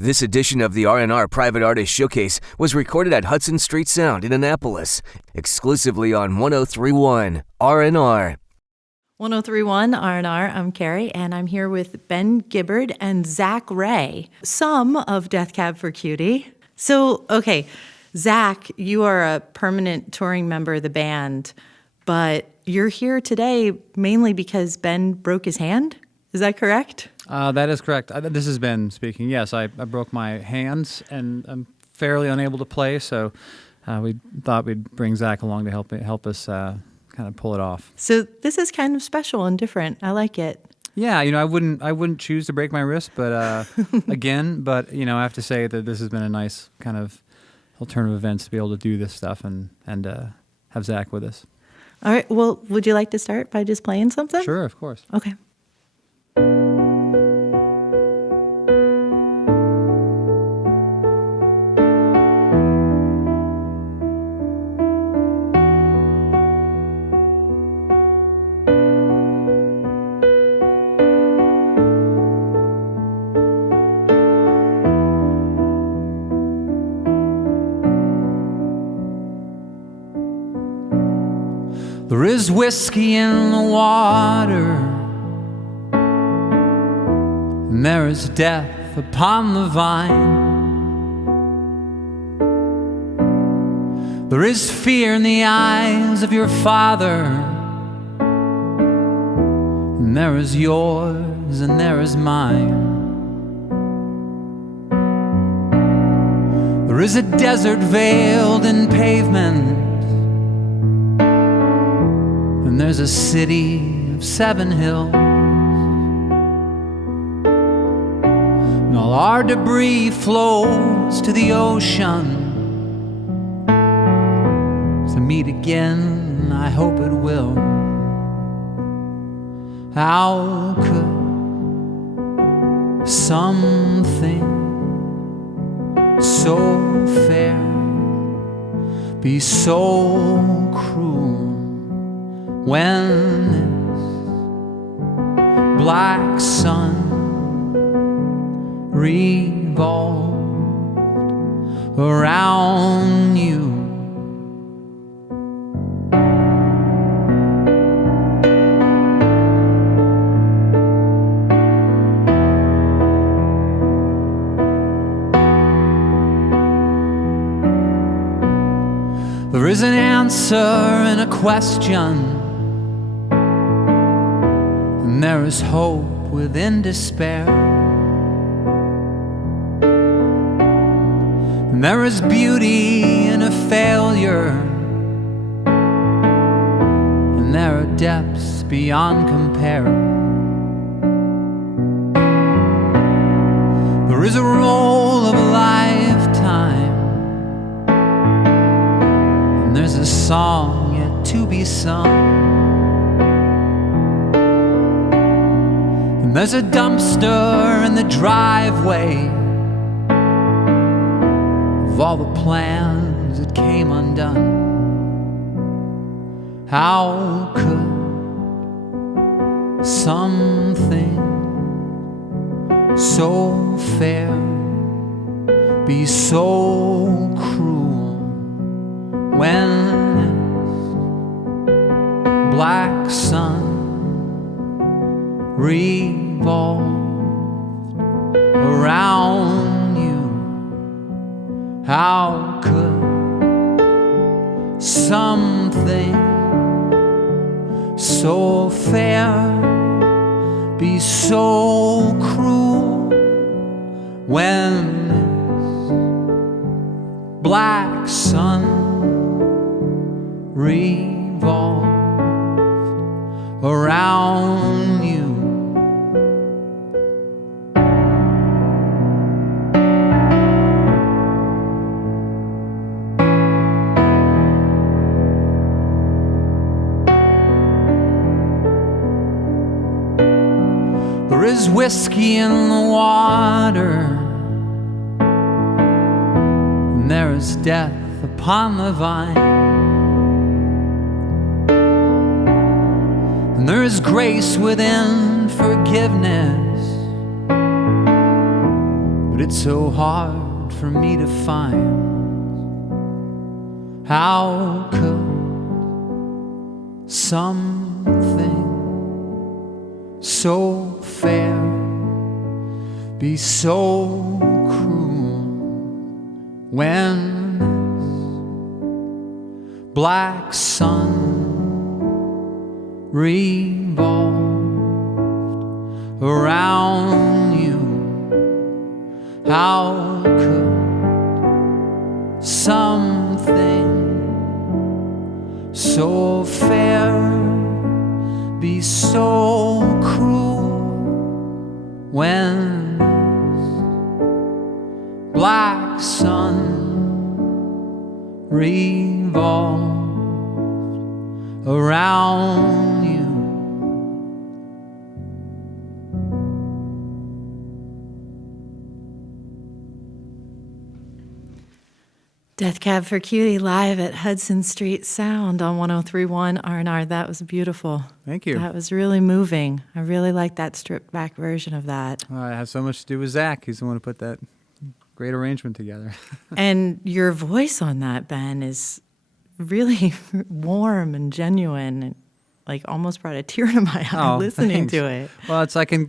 This edition of the R&R Private Artist Showcase was recorded at Hudson Street Sound in Annapolis, exclusively on 1031 R&R. 1031 R&R, I'm Carrie, and I'm here with Ben Gibbard and Zach Ray, some of Death Cab for Cutie. So, okay, Zach, you are a permanent touring member of the band, but you're here today mainly because Ben broke his hand? Is that correct? That is correct. This is Ben speaking. Yes, I broke my hands, and I'm fairly unable to play, so we thought we'd bring Zach along to help us kind of pull it off. So this is kind of special and different. I like it. Yeah, I wouldn't choose to break my wrist, but again, but I have to say that this has been a nice kind of alternative events to be able to do this stuff and have Zach with us. All right. Well, would you like to start by just playing something? Sure, of course. Okay. There is whiskey in the water, and there is death upon the vine. There is fear in the eyes of your father, and there is yours and there is mine. There is a desert veiled in pavement, and there's a city of 7 hills, and all our debris flows to the ocean to meet again. I hope it will. How could something so fair be so cruel? When this black sun revolved around you, there is an answer and a question, and there is hope within despair, and there is beauty in a failure, and there are depths beyond compare. There is a roll of a lifetime, and there's a song yet to be sung. And there's a dumpster in the driveway of all the plans that came undone. How could something so fair be so cruel when this black sun revolved around you? How could something so fair be so cruel when this black sun revolved around you? There is whiskey in the water, and there is death upon the vine. And there is grace within forgiveness, but it's so hard for me to find. How could something so fair be so cruel when this black sun revolved around you? How could something so fair be so cruel when this black sun revolved around you? Death Cab for Cutie live at Hudson Street Sound on 103.1 R&R. That was beautiful. Thank you. That was really moving. I really like that stripped back version of that. It has so much to do with Zach. He's the one who put that great arrangement together. And your voice on that, Ben, is really warm and genuine, and like almost brought a tear to my eye listening to it. Well, it's I can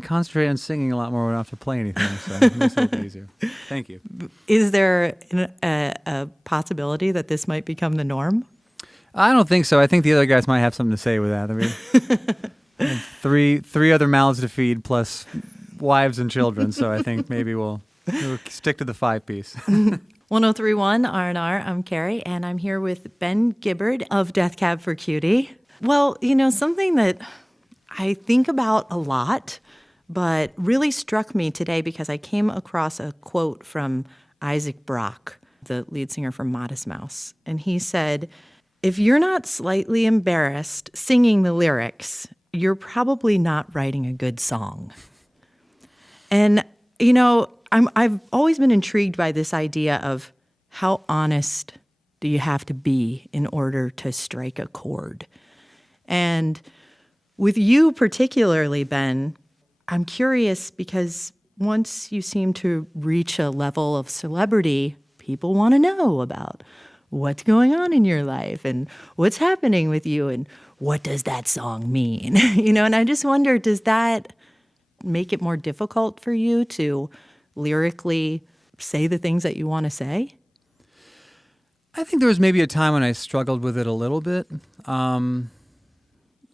concentrate on singing a lot more when I don't have to play anything, so it makes it a bit easier. Thank you. Is there a possibility that this might become the norm? I don't think so. I think the other guys might have something to say with that. I mean, three other mouths to feed plus wives and children, so I think maybe we'll stick to the 5-piece. 103.1 R&R, I'm Carrie, and I'm here with Ben Gibbard of Death Cab for Cutie. Well, you know, something that I think about a lot, but really struck me today because I came across a quote from Isaac Brock, the lead singer from Modest Mouse. And he said, "If you're not slightly embarrassed singing the lyrics, you're probably not writing a good song." And, you know, I've always been intrigued by this idea of how honest do you have to be in order to strike a chord. And with you particularly, Ben, I'm curious because once you seem to reach a level of celebrity, people want to know about what's going on in your life and what's happening with you and what does that song mean? You know, and I just wonder, does that make it more difficult for you to lyrically say the things that you want to say? I think there was maybe a time when I struggled with it a little bit.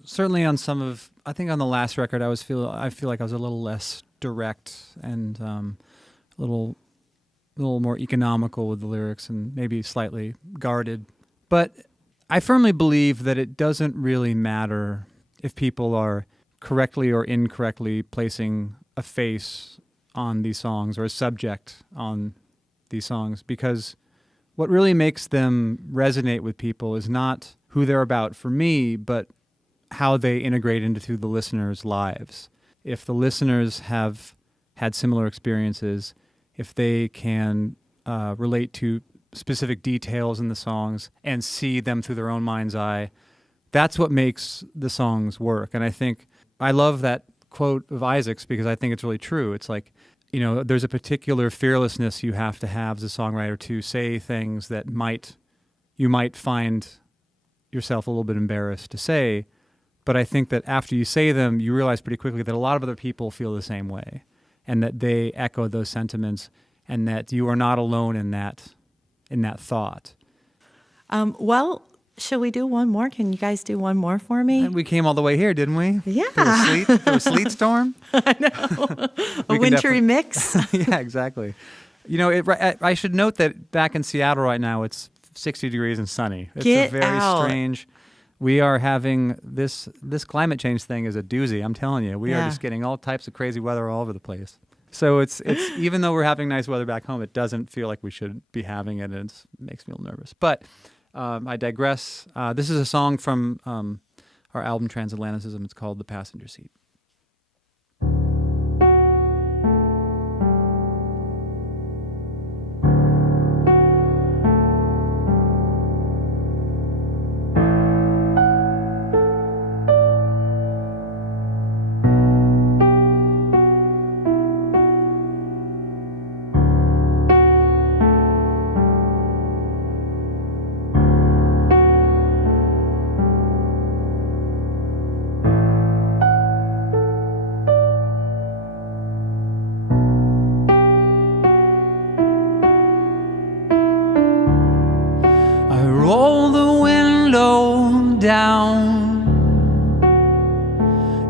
Certainly on I think on the last record, I feel like I was a little less direct and a little more economical with the lyrics and maybe slightly guarded. But I firmly believe that it doesn't really matter if people are correctly or incorrectly placing a face on these songs or a subject on these songs, because what really makes them resonate with people is not who they're about for me, but how they integrate into the listeners' lives. If the listeners have had similar experiences, if they can relate to specific details in the songs and see them through their own mind's eye, that's what makes the songs work. And I think I love that quote of Isaac's because I think it's really true. It's like, you know, there's a particular fearlessness you have to have as a songwriter to say things that you might find yourself a little bit embarrassed to say. But I think that after you say them, you realize pretty quickly that a lot of other people feel the same way and that they echo those sentiments and that you are not alone in that thought. Well, shall we do one more? Can you guys do one more for me? And we came all the way here, didn't we? Yeah. Through a sleet storm? I know. A wintry mix. Yeah, exactly. You know, I should note that back in Seattle right now, it's 60 degrees and sunny. It's Get a very out. strange... We are having this climate change thing is a doozy. I'm telling you, we are just getting all types of crazy weather all over the place. So it's even though we're having nice weather back home, it doesn't feel like we should be having it, and it makes me a little nervous. But I digress. This is a song from our album Transatlanticism. It's called "The Passenger Seat."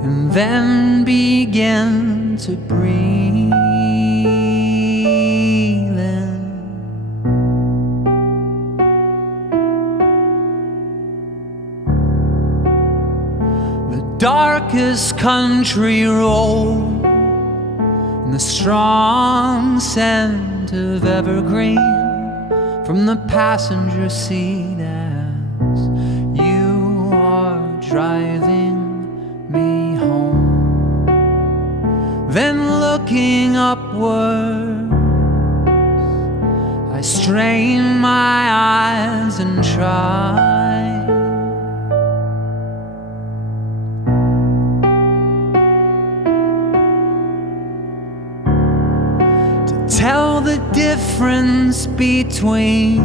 and then begin to breathe in. The darkest country road and the strong scent of evergreen from the passenger seat as you are driving me home. Then looking upwards, I strain my eyes and try tell the difference between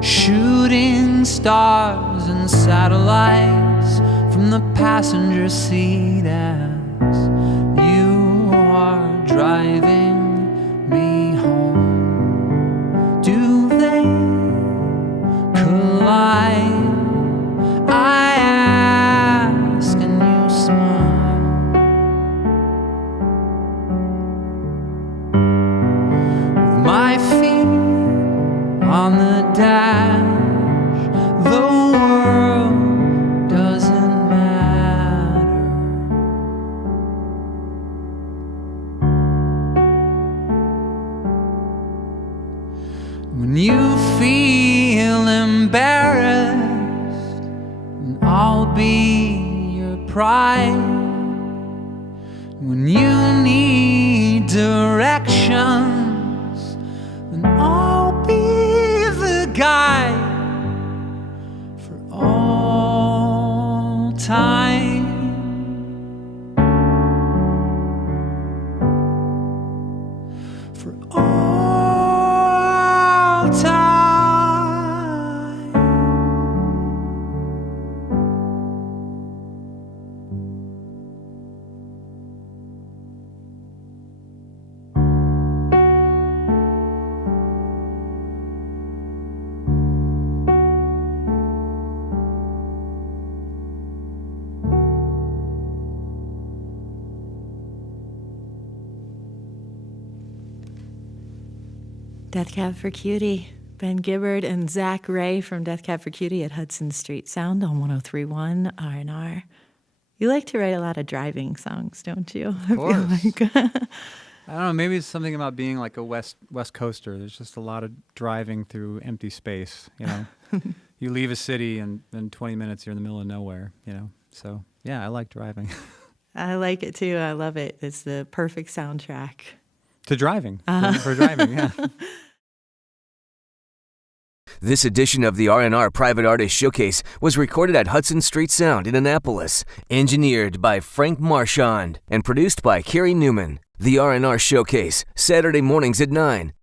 shooting stars and satellites from the passenger seat as you are driving me home. Do they collide? I ask and you smile. My feet on the dash, the world doesn't matter. When you feel embarrassed, and I'll be your pride. When you need directions, and I'll be the guide for all time. For all time. Death Cab for Cutie. Ben Gibbard and Zach Ray from Death Cab for Cutie at Hudson Street Sound on 103.1 WRNR. You like to write a lot of driving songs, don't you? Of course. I feel like. I don't know, maybe it's something about being like a West Coaster. There's just a lot of driving through empty space, you know. You leave a city and then 20 minutes you're in the middle of nowhere, you know. So, yeah, I like driving. I like it too. I love it. It's the perfect soundtrack. To driving. For driving, yeah. This edition of the R&R Private Artist Showcase was recorded at Hudson Street Sound in Annapolis, engineered by Frank Marchand, and produced by Carrie Newman. The R&R Showcase, Saturday mornings at 9.